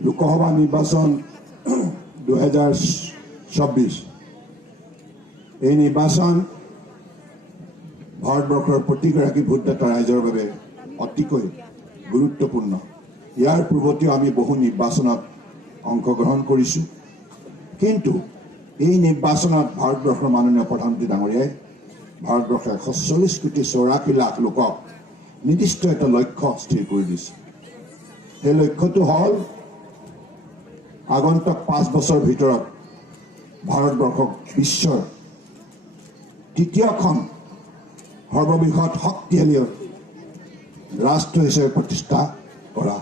লোকসভা নিৰ্বাচন 2024 এই নিৰ্বাচন ভাৰতবৰ্ষৰ প্ৰতিগৰাকী ভোটদাতা ৰাইজৰ বাবে অতিকৈ গুৰুত্বপূৰ্ণ। ইয়াৰ পূৰ্বতেও আমি বহু নিৰ্বাচনত অংশগ্ৰহণ কৰিছোঁ, কিন্তু এই নিৰ্বাচনত ভাৰতবৰ্ষৰ মাননীয় প্ৰধানমন্ত্ৰী ডাঙৰীয়াই ভাৰতবৰ্ষৰ 140 কোটি 84 লাখ লোকক নিৰ্দিষ্ট এটা লক্ষ্য স্থিৰ কৰি দিছে। সেই লক্ষ্যটো হ'ল আগন্তুক 5 বছৰৰ ভিতৰত ভাৰতবৰ্ষক বিশ্বৰ তৃতীয়খন সৰ্ববৃহৎ শক্তিশালী ৰাষ্ট্ৰ হিচাপে প্ৰতিষ্ঠা কৰা।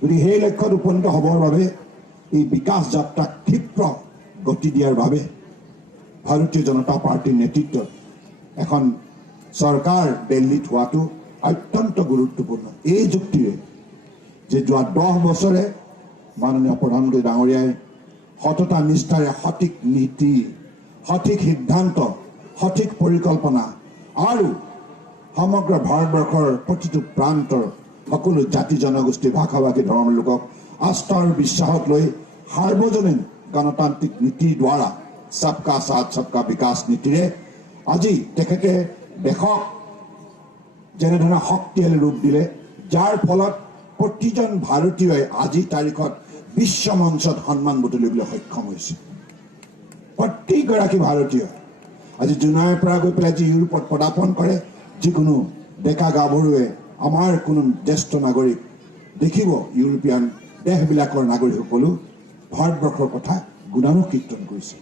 গতিকে সেই লক্ষ্যত উপনীত হ'বৰ বাবে এই বিকাশ যাত্ৰাক ক্ষীপ্ৰ গতি দিয়াৰ বাবে ভাৰতীয় জনতা পাৰ্টীৰ নেতৃত্বত এখন চৰকাৰ দিল্লীত হোৱাটো অত্যন্ত গুৰুত্বপূৰ্ণ। এই যুক্তিৰে যে যোৱা 10 বছৰে মাননীয় প্ৰধানমন্ত্ৰী ডাঙৰীয়াই সততা নিষ্ঠাৰে সঠিক নীতি, সঠিক সিদ্ধান্ত, সঠিক পৰিকল্পনা আৰু সমগ্ৰ ভাৰতবৰ্ষৰ প্ৰতিটো প্ৰান্তৰ সকলো জাতি জনগোষ্ঠী ভাষা ভাষী ধৰ্মৰ লোকক আস্থা আৰু বিশ্বাসত লৈ সাৰ্বজনীন গণতান্ত্ৰিক নীতিৰ দ্বাৰা সবকা সাথ সবকা বিকাশ নীতিৰে আজি তেখেতে দেশক যেনেধৰণে শক্তিশালী ৰূপ দিলে, যাৰ ফলত প্ৰতিজন ভাৰতীয়ই আজিৰ তাৰিখত বিশ্ব মঞ্চত সন্মান বুটলিবলৈ সক্ষম হৈছে। প্ৰত্যেকগৰাকী ভাৰতীয় আজি জুনাইৰ পৰা গৈ পেলাই যি ইউৰোপত পদাৰ্পণ কৰে, যিকোনো ডেকা গাভৰুৱে আমাৰ কোনো জ্যেষ্ঠ নাগৰিক দেখিব ইউৰোপীয়ান দেশবিলাকৰ নাগৰিকসকলো ভাৰতবৰ্ষৰ কথা গুণানুকীৰ্তন কৰিছে।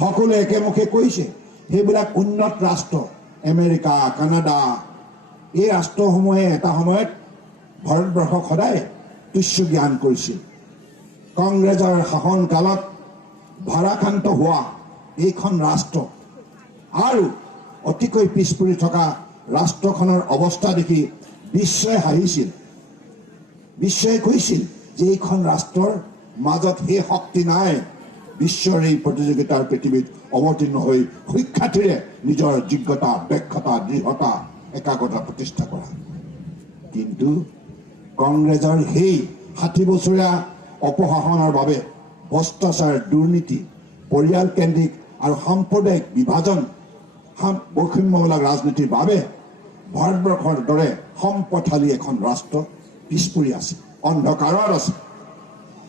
সকলোৱে একেমুখে কৈছে সেইবিলাক উন্নত ৰাষ্ট্ৰ আমেৰিকা, কানাডা, এই ৰাষ্ট্ৰসমূহে এটা সময়ত ভাৰতবৰ্ষক সদায় তুচ্ছ জ্ঞান কৰিছিল। কংগ্ৰেছৰ শাসনকালত ভাৰাক্ৰান্ত হোৱা এইখন ৰাষ্ট্ৰ আৰু অতিকৈ পিছ পৰি থকা ৰাষ্ট্ৰখনৰ অৱস্থা দেখি বিশ্বই হাঁহিছিল। বিশ্বই কৈছিল যে এইখন ৰাষ্ট্ৰৰ মাজত সেই শক্তি নাই বিশ্বৰ এই প্ৰতিযোগিতাৰ পৃথিৱীত অৱতীৰ্ণ হৈ সুখ্যাতিৰে নিজৰ যোগ্যতা, দক্ষতা, দৃঢ়তা, একাগ্ৰতা প্ৰতিষ্ঠা কৰা। কিন্তু কংগ্ৰেছৰ সেই 60 বছৰীয়া অপশাসনৰ বাবে ভ্ৰষ্টাচাৰ, দুৰ্নীতি, পৰিয়ালকেন্দ্ৰিক আৰু সাম্প্ৰদায়িক বিভাজন, বৈষম্যমূলক ৰাজনীতিৰ বাবে ভাৰতবৰ্ষৰ দৰে সম্পদশালী এখন ৰাষ্ট্ৰ পিছ পৰি আছে, অন্ধকাৰত আছে।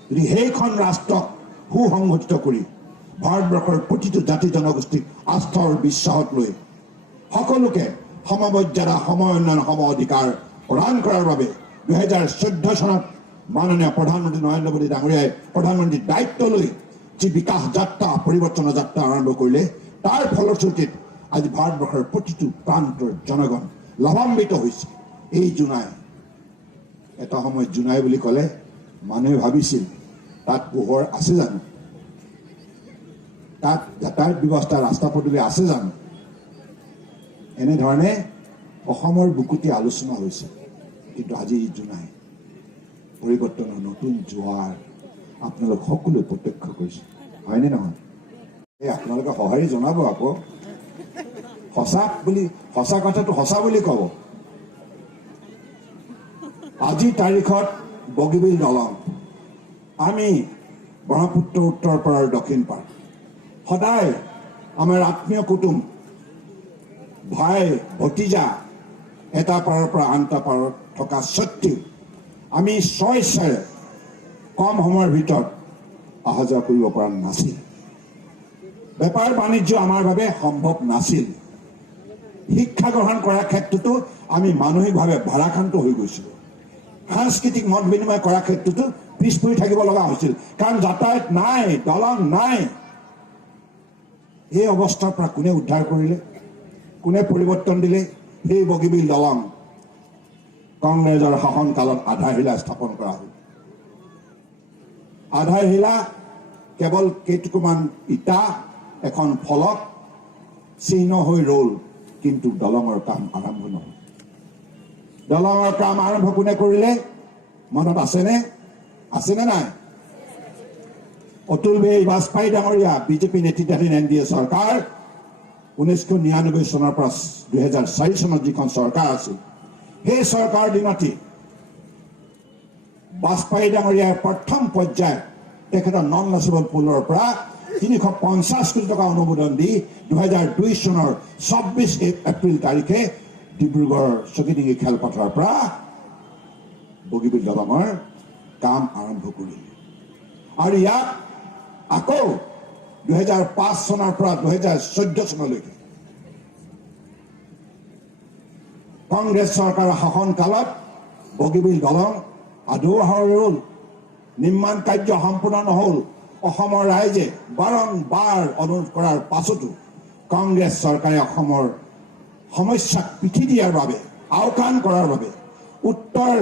গতিকে সেইখন ৰাষ্ট্ৰক সুসংগঠিত কৰি ভাৰতবৰ্ষৰ প্ৰতিটো জাতি জনগোষ্ঠীক আস্থা আৰু বিশ্বাসত লৈ সকলোকে সমমৰ্যাদা, সম উন্নয়ন, সম অধিকাৰ প্ৰদান কৰাৰ বাবে 2014 চনত মাননীয় প্ৰধানমন্ত্ৰী নৰেন্দ্ৰ মোদী ডাঙৰীয়াই প্ৰধানমন্ত্ৰীৰ দায়িত্ব লৈ যি বিকাশ যাত্ৰা, পৰিৱৰ্তনৰ যাত্ৰা আৰম্ভ কৰিলে, তাৰ ফলশ্ৰুতিত আজি ভাৰতবৰ্ষৰ প্ৰতিটো প্ৰান্তৰ জনগণ লাভান্বিত হৈছে। এই জোনাই, এটা সময়ত জোনাই বুলি ক'লে মানুহে ভাবিছিল তাত পোহৰ আছে জানো, তাত যাতায়াত ব্যৱস্থা, ৰাস্তা পদূলি আছে জানো, এনেধৰণে অসমৰ বুকুটি আলোচনা হৈছে। কিন্তু আজি এই জোনাই পৰিৱৰ্তনৰ নতুন জোৱাৰ আপোনালোক সকলোৱে প্ৰত্যক্ষ কৰিছে, হয়নে নহয়? এই আপোনালোকে সঁহাৰি জনাব আকৌ। সঁচা কথাটো সঁচা বুলি ক'ব। আজিৰ তাৰিখত বগীবিল দলং, আমি ব্ৰহ্মপুত্ৰ উত্তৰ পাৰ আৰু দক্ষিণ পাৰ, সদায় আমাৰ আত্মীয় কুটুম, ভাই ভতিজা এটা পাৰৰ পৰা আনটা পাৰত থকা স্বত্বেও আমি স্বেচ্ছাৰে কম সময়ৰ ভিতৰত অহা যোৱা কৰিব পৰা নাছিল। বেপাৰ বাণিজ্য আমাৰ বাবে সম্ভৱ নাছিল। শিক্ষা গ্ৰহণ কৰাৰ ক্ষেত্ৰতো আমি মানসিকভাৱে ভাৰাক্ৰান্ত হৈ গৈছিলোঁ। সাংস্কৃতিক মত বিনিময় কৰাৰ ক্ষেত্ৰতো পিছ পৰি থাকিব লগা হৈছিল, কাৰণ যাতায়াত নাই, দলং নাই। এই অৱস্থাৰ পৰা কোনে উদ্ধাৰ কৰিলে, কোনে পৰিৱৰ্তন দিলে? সেই বগীবিল দলং কংগ্ৰেছৰ শাসনকালত আধাৰশিলা স্থাপন কৰা হ'ল। আধাৰশিলা কেৱল কেইটুকুমান ইটা, এখন ফলক চিহ্ন হৈ ৰ'ল, কিন্তু দলঙৰ কাম আৰম্ভ নহ'ল। দলঙৰ কাম আৰম্ভ কোনে কৰিলে মনত আছেনে? আছেনে নাই? অতুল বিহাৰী বাজপেয়ী ডাঙৰীয়া বিজেপি নেতৃত্বাধীন NDA চৰকাৰ 1999 চনৰ পৰা 2004 চনত যিখন চৰকাৰ আছিল, সেই চৰকাৰ দিনতে বাজপেয়ী ডাঙৰীয়াৰ প্ৰথম পৰ্যায় তেখেতৰ নন লচেবল পুলৰ পৰা 350 কোটি টকা অনুমোদন দি 2002 চনৰ 24 এপ্ৰিল তাৰিখে ডিব্ৰুগড় চকিডিঙি খেলপথাৰৰ পৰা বগীবিল দলঙৰ কাম আৰম্ভ কৰিলে আৰু ইয়াক আকৌ 2005 চনৰ পৰা 2014 চনলৈকে কংগ্ৰেছ চৰকাৰৰ শাসনকালত বগীবিল দলং আধৰুৱা ৰ'ল নিৰ্মাণ কাৰ্য সম্পূৰ্ণ নহ'ল অসমৰ ৰাইজে বাৰম্বাৰ অনুৰোধ কৰাৰ পাছতো কংগ্ৰেছ চৰকাৰে অসমৰ সমস্যাক পিঠি দিয়াৰ বাবে আওকাণ কৰাৰ বাবে উত্তৰ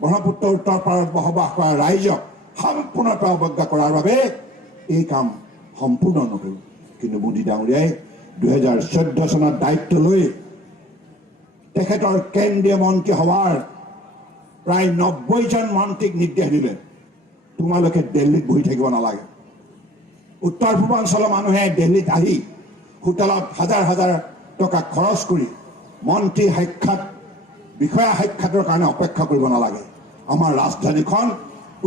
ব্ৰহ্মপুত্ৰ উত্তৰ পাৰত বসবাস কৰা ৰাইজক সম্পূৰ্ণৰূপে অৱজ্ঞা কৰাৰ বাবে এই কাম সম্পূৰ্ণ নকৰিল কিন্তু মোদী ডাঙৰীয়াই 2014 চনত দায়িত্ব লৈ তেখেতৰ কেন্দ্ৰীয় মন্ত্ৰী হোৱাৰ প্ৰায় 90জন মন্ত্ৰীক নিৰ্দেশ দিলে তোমালোকে দিল্লীত বহি থাকিব নালাগে উত্তৰ পূৰ্বাঞ্চলৰ মানুহে দিল্লীত আহি হোটেলত হাজাৰ হাজাৰ টকা খৰচ কৰি মন্ত্ৰী সাক্ষাৎ বিষয়া সাক্ষাতৰ কাৰণে অপেক্ষা কৰিব নালাগে আমাৰ ৰাজধানীখন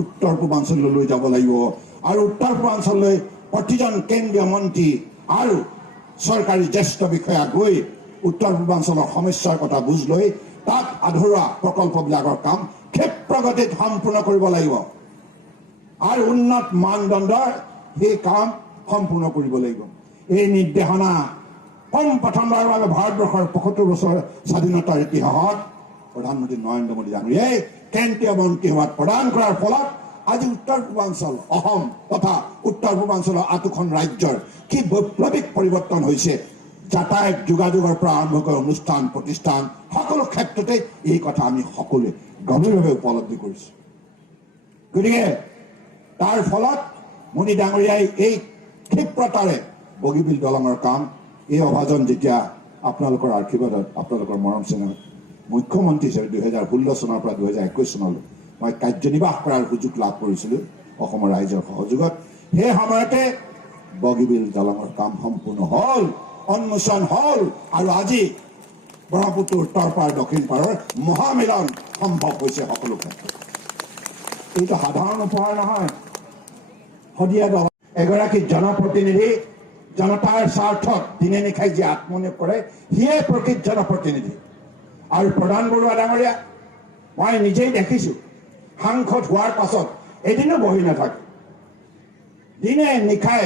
উত্তৰ পূৰ্বাঞ্চললৈ লৈ যাব লাগিব আৰু উত্তৰ পূৰ্বাঞ্চললৈ প্ৰতিজন কেন্দ্ৰীয় মন্ত্ৰী আৰু চৰকাৰী জ্যেষ্ঠ বিষয়া গৈ উত্তৰ পূৰ্বাঞ্চলৰ সমস্যাৰ কথা বুজ লৈ তাত আধৰুৱা প্ৰকল্পবিলাকৰ কাম ক্ষিপ্ৰগতিত সম্পূৰ্ণ কৰিব লাগিব আৰু উন্নত মানদণ্ডৰ সেই কাম সম্পূৰ্ণ কৰিব লাগিব এই নিৰ্দেশনা প্ৰথমবাৰৰ বাবে ভাৰতবৰ্ষৰ 75 বছৰ স্বাধীনতাৰ ইতিহাসত প্ৰধানমন্ত্ৰী নৰেন্দ্ৰ মোদী ডাঙৰীয়াই কেন্দ্ৰীয় মন্ত্ৰী হোৱাত প্ৰদান কৰাৰ ফলত আজি উত্তৰ পূৰ্বাঞ্চল অসম তথা উত্তৰ পূৰ্বাঞ্চলৰ আঠখন ৰাজ্যৰ কি বৈপ্লৱিক পৰিৱৰ্তন হৈছে যাতায়াত যোগাযোগৰ পৰা আৰম্ভ কৰি অনুষ্ঠান প্ৰতিষ্ঠান সকলো ক্ষেত্ৰতে এই কথা আমি সকলোৱে গভীৰভাৱে উপলব্ধি কৰিছোঁ গতিকে তাৰ ফলত মোদী ডাঙৰীয়াই এই ক্ষিপ্ৰতাৰে বগীবিল দলঙৰ কাম এই অভাজন যেতিয়া আপোনালোকৰ আশীৰ্বাদত আপোনালোকৰ মৰম চেনেহ মুখ্যমন্ত্ৰী হিচাপে 2016 চনৰ পৰা 2021 চনলৈ মই কাৰ্যনিৰ্বাহ কৰাৰ সুযোগ লাভ কৰিছিলোঁ অসমৰ ৰাইজৰ সহযোগত সেই সময়তে বগীবিল দলঙৰ কাম সম্পূৰ্ণ হ'ল উন্মোচন হ'ল আৰু আজি ব্ৰহ্মপুত্ৰ উত্তৰ পাৰ দক্ষিণ পাৰৰ মহামিলন সম্ভৱ হৈছে সকলো ক্ষেত্ৰত এইটো সাধাৰণ উপহাৰ নহয় শদিয়া দল এগৰাকী জনপ্ৰতিনিধি জনতাৰ স্বাৰ্থত দিনে নিশাই যি আত্মনিয়োগ কৰে সিয়ে প্ৰকৃত জনপ্ৰতিনিধি আৰু প্ৰধান বৰুৱা ডাঙৰীয়া মই নিজেই দেখিছোঁ সাংসদ হোৱাৰ পাছত এদিনো বহি নাথাকে দিনে নিশাই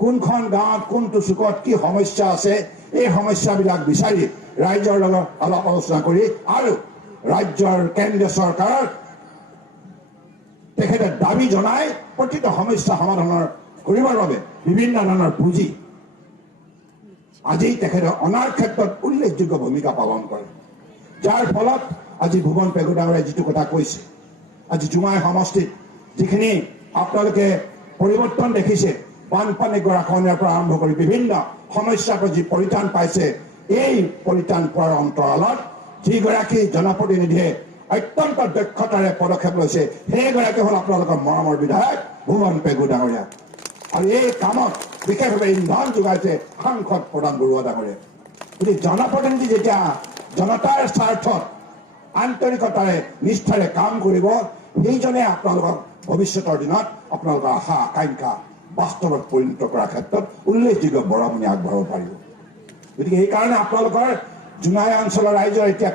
কোনখন গাঁৱত কোনটো চুকত কি সমস্যা আছে এই সমস্যাবিলাক বিচাৰি ৰাইজৰ লগত অলপ আলোচনা কৰি আৰু ৰাজ্যৰ কেন্দ্ৰীয় চৰকাৰৰ তেখেতে দাবী জনাই প্ৰতিটো সমস্যা সমাধানৰ কৰিবৰ বাবে বিভিন্ন ধৰণৰ পুঁজি আজি তেখেতে অনাৰ ক্ষেত্ৰত উল্লেখযোগ্য ভূমিকা পালন কৰে যাৰ ফলত আজি ভুৱন পেগু ডাঙৰীয়াই যিটো কথা কৈছে আজি জুমাই সমষ্টিত যিখিনি আপোনালোকে পৰিৱৰ্তন দেখিছে বানপানী গৰাখহনীয়াৰ পৰা আৰম্ভ কৰি বিভিন্ন সমস্যাৰ পৰা যি পৰিত্ৰাণ পাইছে এই পৰিত্ৰাণ পোৱাৰ অন্তৰালত যিগৰাকী জনপ্ৰতিনিধিয়ে অত্যন্ত দক্ষতাৰে পদক্ষেপ লৈছে সেইগৰাকী হ'ল আপোনালোকৰ মৰমৰ বিধায়ক ভুৱন পেগু ডাঙৰীয়া আৰু এই কামত বিশেষভাৱে ইন্ধন যোগাইছে সাংসদ প্ৰধান বৰুৱা ডাঙৰীয়া গতিকে জনপ্ৰতিনিধি যেতিয়া জনতাৰ স্বাৰ্থত আন্তৰিকতাৰে নিষ্ঠাৰে কাম কৰিব সেইজনে আপোনালোকক ভৱিষ্যতৰ দিনত আপোনালোকৰ আশা আকাংক্ষা বাস্তৱত পৰিণত কৰাৰ ক্ষেত্ৰত উল্লেখযোগ্য বৰঙণি আগবঢ়াব পাৰিব গতিকে সেইকাৰণে আপোনালোকৰ জোনাই অঞ্চলৰ ৰাইজৰ এতিয়া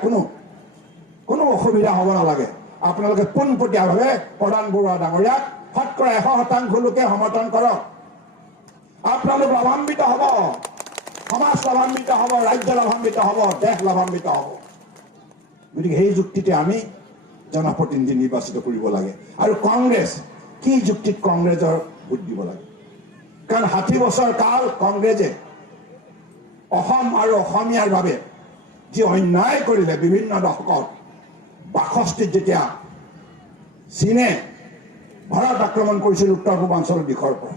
কোনো অসুবিধা হ'ব নালাগে আপোনালোকে পোনপটীয়াভাৱে প্ৰধান বৰুৱা ডাঙৰীয়াক শতকৰা 100% লোকে সমৰ্থন কৰক আপোনালোক লাভান্বিত হ'ব সমাজ লাভান্বিত হ'ব ৰাজ্য লাভান্বিত হ'ব দেশ লাভান্বিত হ'ব গতিকে সেই যুক্তিতে আমি জনপ্ৰতিনিধি নিৰ্বাচিত কৰিব লাগে আৰু কংগ্ৰেছ কি যুক্তিত কংগ্ৰেছৰ ভোট দিব লাগে কাৰণ 60 বছৰ কাল কংগ্ৰেছে অসম আৰু অসমীয়াৰ বাবে যি অন্যায় কৰিলে বিভিন্ন দশকত 62 যেতিয়া চীনে ভাৰত আক্ৰমণ কৰিছিল উত্তৰ পূৰ্বাঞ্চলৰ দিশৰ পৰা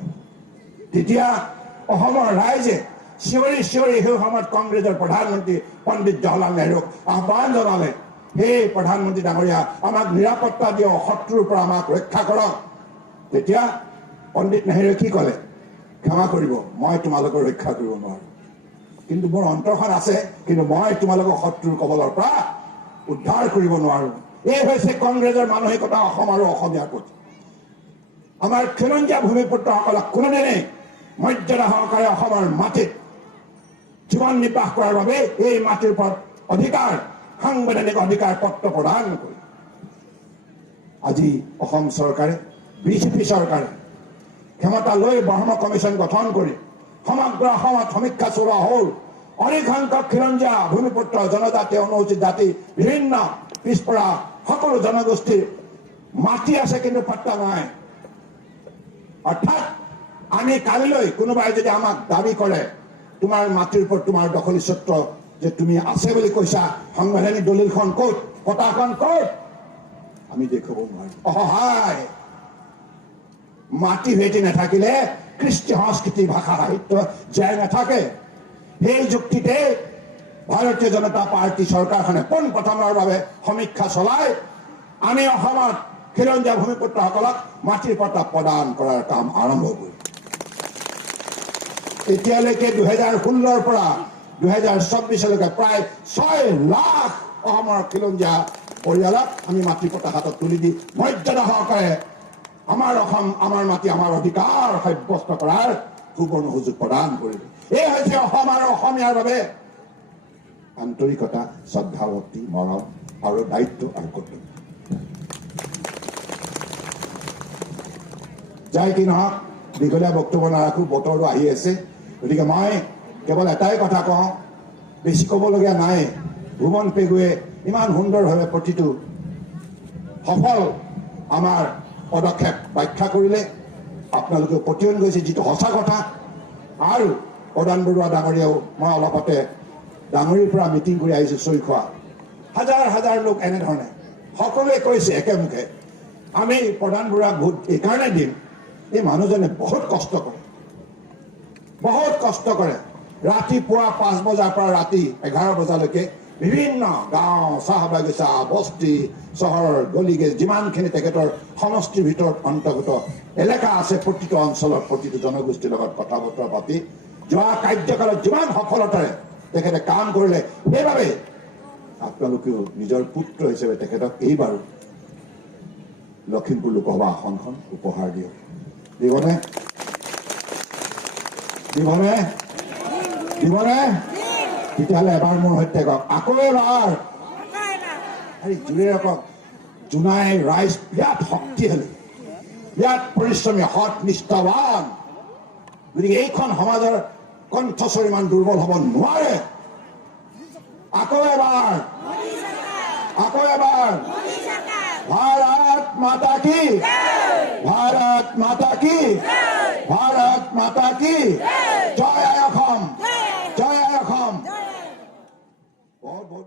তেতিয়া অসমৰ ৰাইজে চিঞৰি চিঞৰি সেই সময়ত কংগ্ৰেছৰ প্ৰধানমন্ত্ৰী পণ্ডিত জৱাহৰলাল নেহৰুক আহ্বান জনালে হে প্ৰধানমন্ত্ৰী ডাঙৰীয়া আমাক নিৰাপত্তা দিয়ক শত্ৰুৰ পৰা আমাক ৰক্ষা কৰক তেতিয়া পণ্ডিত নেহৰুৱে কি ক'লে ক্ষমা কৰিব মই তোমালোকক ৰক্ষা কৰিব নোৱাৰো কিন্তু মোৰ অন্তৰখন আছে কিন্তু মই তোমালোকক শত্ৰুৰ কবলৰ পৰা উদ্ধাৰ কৰিব নোৱাৰো এই হৈছে কংগ্ৰেছৰ মানসিকতা অসম আৰু অসমীয়াৰ প্ৰতি। আমাৰ খিলঞ্জীয়া ভূমিপুত্ৰসকলক কোনোদিনেই মৰ্যাদা সহকাৰে অসমৰ মাটিত জীৱন নিৰ্বাহ কৰাৰ বাবে এই মাটিৰ ওপৰত অধিকাৰ, সাংবিধানিক অধিকাৰ পত্ৰ প্ৰদান কৰি আজি অসম চৰকাৰে, বিজেপি চৰকাৰে ক্ষমতা লৈ ব্ৰহ্ম কমিশ্যন গঠন কৰি সমগ্ৰ অসমত সমীক্ষা চলোৱা হ'ল। অনেক সংখ্যক খিলঞ্জীয়া ভূমিপুত্ৰ, জনজাতি, অনুসূচিত জাতি, বিভিন্ন পিছপৰা সকলো জনগোষ্ঠীৰ মাটি আছে, কিন্তু পাত্তা নাই। অৰ্থাৎ আমি কালিলৈ কোনোবাই যদি আমাক দাবী কৰে তোমাৰ মাটিৰ ওপৰত তোমাৰ দখলীস্বত্ব যে তুমি আছে বুলি কৈছা, সাংবিধানিক দলিলখন ক'ত, পতাখন ক'ত, আমি দেখুৱাব নোৱাৰিম। অসহায়। মাটি ভেটি নাথাকিলে কৃষ্টি, সংস্কৃতি, ভাষা, সাহিত্য জীয়াই নাথাকে। সেই যুক্তিতে ভাৰতীয় জনতা পাৰ্টি চৰকাৰখনে পোনপ্ৰথমৰ বাবে সমীক্ষা চলাই আমি অসমত খিলঞ্জীয়া ভূমিপুত্ৰসকলক মাটিৰ পট্টা প্ৰদান কৰাৰ কাম আৰম্ভ কৰিম। এতিয়ালৈকে 2016ৰ পৰা 2024লৈকে প্ৰায় 6 লাখ অসমৰ খিলঞ্জীয়া পৰিয়ালক আমি মাটিৰ পট্টা হাতত তুলি দি মৰ্যাদা সহকাৰে আমাৰ অসম, আমাৰ মাটি, আমাৰ অধিকাৰ সাব্যস্ত কৰাৰ সুবৰ্ণ সুযোগ প্ৰদান কৰিলো। এই হৈছে অসম আৰু অসমীয়াৰ বাবে আন্তৰিকতা, শ্ৰদ্ধা, ভক্তি, মৰম আৰু দায়িত্ব আৰু কৰ্তব্য। যাই কি নহওক, দীঘলীয়া বক্তব্য নাৰাখো, বতৰো আহি আছে। গতিকে মই কেৱল এটাই কথা কওঁ, বেছি ক'বলগীয়া নাই। ভুৱন পেগুৱে ইমান সুন্দৰভাৱে প্ৰতিটো সফল আমাৰ পদক্ষেপ ব্যাখ্যা কৰিলে, আপোনালোকে পতিয়ন গৈছে, যিটো সঁচা কথা। আৰু প্ৰধান বৰুৱা ডাঙৰীয়াও, মই অলপতে ডাঙৰীৰ পৰা মিটিং কৰি আহিছোঁ চৈখোৱা, হাজাৰ হাজাৰ লোক এনেধৰণে সকলোৱে কৈছে একেমুখে, আমি প্ৰধান বৰুৱাক ভোট এইকাৰণে দিম, এই মানুহজনে বহুত কষ্ট কৰে, বহুত কষ্ট কৰে। ৰাতিপুৱা 5 বজাৰ পৰা ৰাতি 11 বজালৈকে বিভিন্ন গাঁও, চাহ বাগিচা, বস্তি, চহৰ, গলিগেজ, যিমানখিনি তেখেতৰ সমষ্টিৰ ভিতৰত অন্তৰ্গত এলেকা আছে, প্ৰতিটো অঞ্চলৰ প্ৰতিটো জনগোষ্ঠীৰ লগত কথা বতৰা পাতি যোৱা কাৰ্যকালত যিমান সফলতাৰে তেখেতে কাম কৰিলে, সেইবাবে আপোনালোকেও নিজৰ পুত্ৰ হিচাপে তেখেতক এইবাৰো লখিমপুৰ লোকসভা আসনখন উপহাৰ দিয়ক। দিবনে? দিবনে? দিবনে? তেতিয়াহ'লে এবাৰ মোৰ সৈতে কওক, আকৌ এবাৰ। জোৰে কওক। জোনাই ৰাইজ বিৰাট শক্তিশালী, বিৰাট পৰিশ্ৰমী, সৎ, নিষ্ঠাৱান। গতিকে এইখন সমাজৰ কণ্ঠস্বৰ ইমান দুৰ্বল হ'ব নোৱাৰে। আকৌ এবাৰ, আকৌ এবাৰ। ভাৰত মাতা কি, ভাৰত মাতা কি, ভাৰত মাতা কি, জয় আই অসম, জয় আই অসম। বহুত বহুত